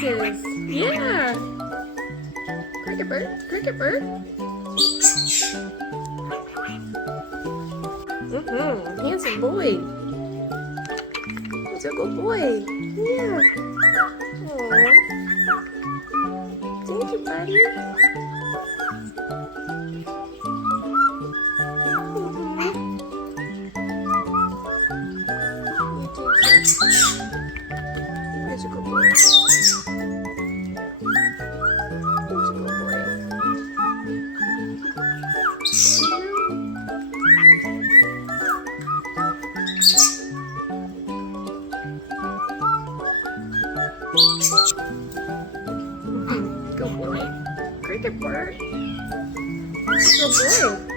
voices. Yeah. Cricket bird, cricket bird. Handsome boy. He's a good boy. Yeah. Aww. Thank you, buddy. He's a good boy. He's a good boy. Good boy. Cricket bird. Good boy.